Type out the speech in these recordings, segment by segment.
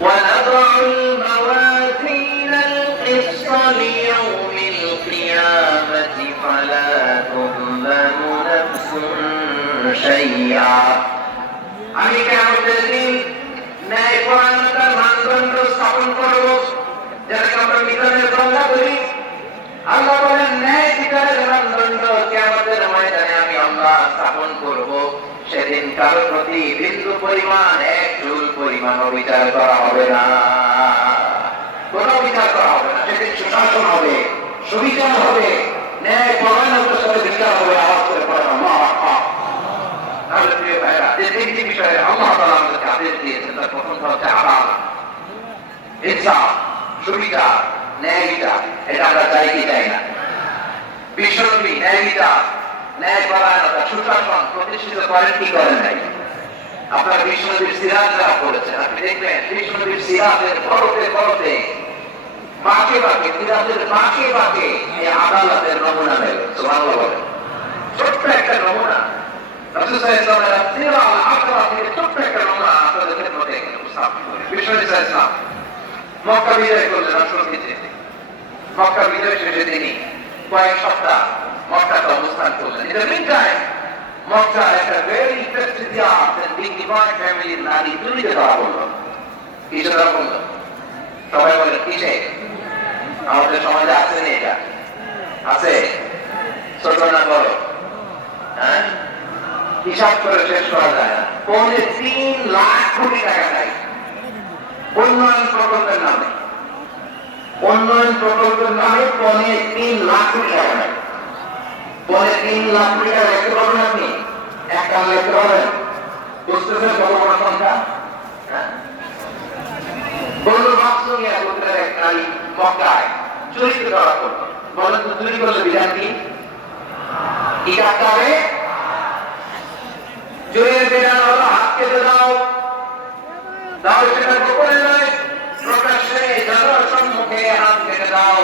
ونضع الموازين القسط ليوم القيامة فلا تظلم نفس شيئا আমি কেমতের দিন ন্যায় পরায়ণতার মানদণ্ড স্থাপন করব যেটাকে আমরা মিজানের বাংলা করি আল্লাহ বলেন ন্যায় বিচারের মানদণ্ড কেমতের ময়দানে আমি আল্লাহ স্থাপন করব সেদিন কারো প্রতি বিন্দু পরিমাণ এক পরিমাণ বিচার করা হবে না। কোনো বিচার করা হবে না। সেদিন সুশাসন হবে, সুবিচার হবে, ন্যায় পরায়ণতার সাথে বিচার হবে, আওয়াজ করে পড়ে প্রতিষ্ঠিত করেন কি করেন নাই? আপনার বিশ্বনবীর সিরাজ যারা পড়েছেন আপনি দেখবেন বিশ্বনবীর সিরাজের পরতে পরতে বাঁকে বাঁকে, সিরাজের বাঁকে বাঁকে এই আদালতের নমুনা দেবে সুবহানাল্লাহ বলেন। ছোট্ট একটা নমুনা। রাসূল সাল্লাল্লাহু আলাইহি ওয়াসাল্লাম সিরা আল আকরা থেকে মক্কা বিজয় শেষে তিনি কয়েক সপ্তাহ মক্কাতে অবস্থান করলেন। The mean prestigious and dignified ফ্যামিলির নারী চুরিতে ধরা পড়ল কিসে ধরা পড়ল সবাই বলে কিসে আমাদের সমাজে আছে না এটা আছে ছোট না বড় হ্যাঁ হিসাব করে শেষ করা যায় না পৌনে তিন লাখ কোটি টাকা চাই উন্নয়ন প্রকল্পের নামে উন্নয়ন প্রকল্পের নামে তিন লাখ কোটি টাকা নেয় পৌনে তিন লাখ টাকা দেখতে পাবেন আপনি? এক কান দেখতে পাবেন বুঝতেছেন কত বড় সংখ্যা হ্যাঁ? বলল কেটে দাও। সেটা গোপনে নয়। প্রকাশ্যে জনর হাত কেটে দাও।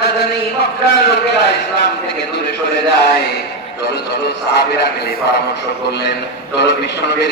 না জানি মক্কার লোকেরা ইসলাম থেকে দূরে সরে যায়। চলো চলো মিলে পরামর্শ করলেন। চলো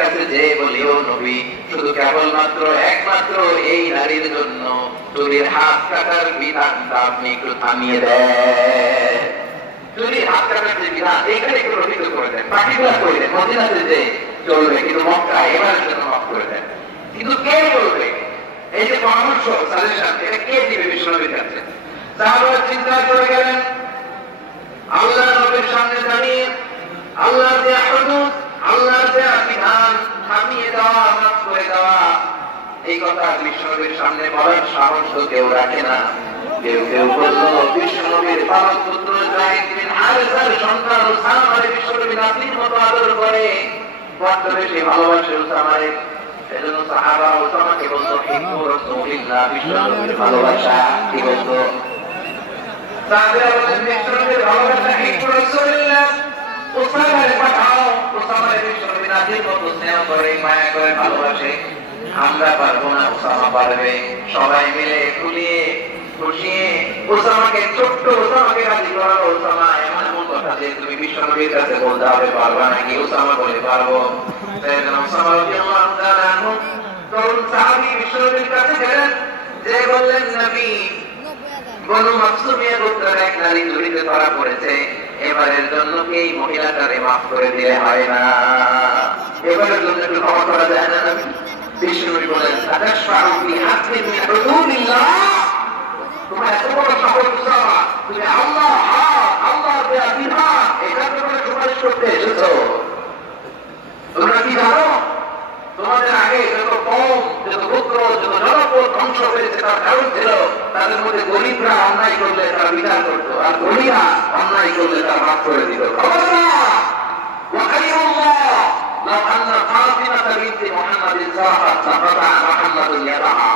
কাছে যে বলি, ও নবী, শুধু কেবলমাত্র একমাত্র এই নারীর জন্য চুরির হাত কাটার আপনি একটু থামিয়ে চুরির হাত কাটার যে বিধান, এইখানে একটু করে দেন মদিনাতে যে চলবে, কিন্তু মক্কা এবারের জন্য মাফ করে দেন। কিন্তু কে বলবে? এই যে পরামর্শ সাজেশন এটা কে দিবে বিশ্বনবীর কাছে? সাহাবারা চিন্তা করে গেলেন, আল্লাহ নবীর সামনে দাঁড়িয়ে, আল্লাহ আল্লাহ বিধান থামিয়ে দেওয়া, মাফ করে দেওয়া, এই কথা বিশ্বনবীর সামনে বলার সাহস কেউ রাখে না। কেউ সন্তান মতো আদর করে। বেশি ভালোবাসে উসামারে, এজন্য সাহাবা উসামাকে ভালোবাসা, কি বলতো ভালোবাসে আমরা পারব না উসামা পারবে। সবাই মিলে খুলিয়ে খুশিয়ে উসামাকে ছোট্ট উসামাকে রাজি করালো। উসামা এমন এমন কথা যে তুমি বিশ্বনবীর কাছে বলতে হবে, পারবা নাকি? উসামা বলে, পারব। তরুণ সাহাবী বিশ্বনবীর কাছে গেলেন। যে বললেন, নবী কোনো মাসুমিয়া গোত্রের এক নারী চুরিতে ধরা পড়েছে এবারের জন্য কি এই মহিলাটারে মাফ করে দিলে হয় না? এবারের জন্য একটু ক্ষমা করা যায় না বিষ্ণুবী বলেন তোমার এত বড় সফল তুমি আল্লাহ আল্লাহ এটা তোমার সুপারিশ করতে এসেছ হুদুদিল হয়েছে তার কারণ ছিল তাদের মধ্যে গরিবরা অন্যায় করলে তারা বিচার করতো আর গরিবরা অন্যায় করলে তারা মাফ করে দিত খবরদার! وخير الله لو أن فاطمة بنت محمد سرقت لقطع محمد يدها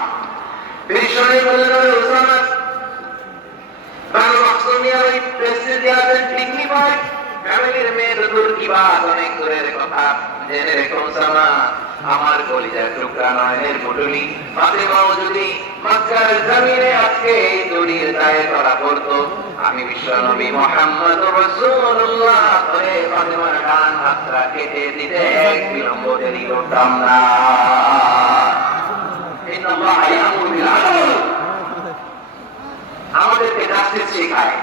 ভীষণই বলে দেবে ওসামা বাংলা মাকসুমিয়ার ওই প্রেসিডেন্ট আছেন ডিগনিফাইড ফ্যামিলির মেয়ে তো দূর কি বাত অনেক দূরের কথা জেনে রেখো ওসামা আমার কলিজার টুকরা নয়নের পুটুলি ফাতেমাও যদি মক্কার জমিনে আজকে এই দড়ির দায়ে ধরা পড়তো, আমি বিশ্বনবী মোহাম্মদ রাসূলুল্লাহ ধরে ফাতেমার ডান হাতটা কেটে দিতে এক বিলম্ব দেরি করতাম না। আমাদেরকে জাস্টিস শেখায়।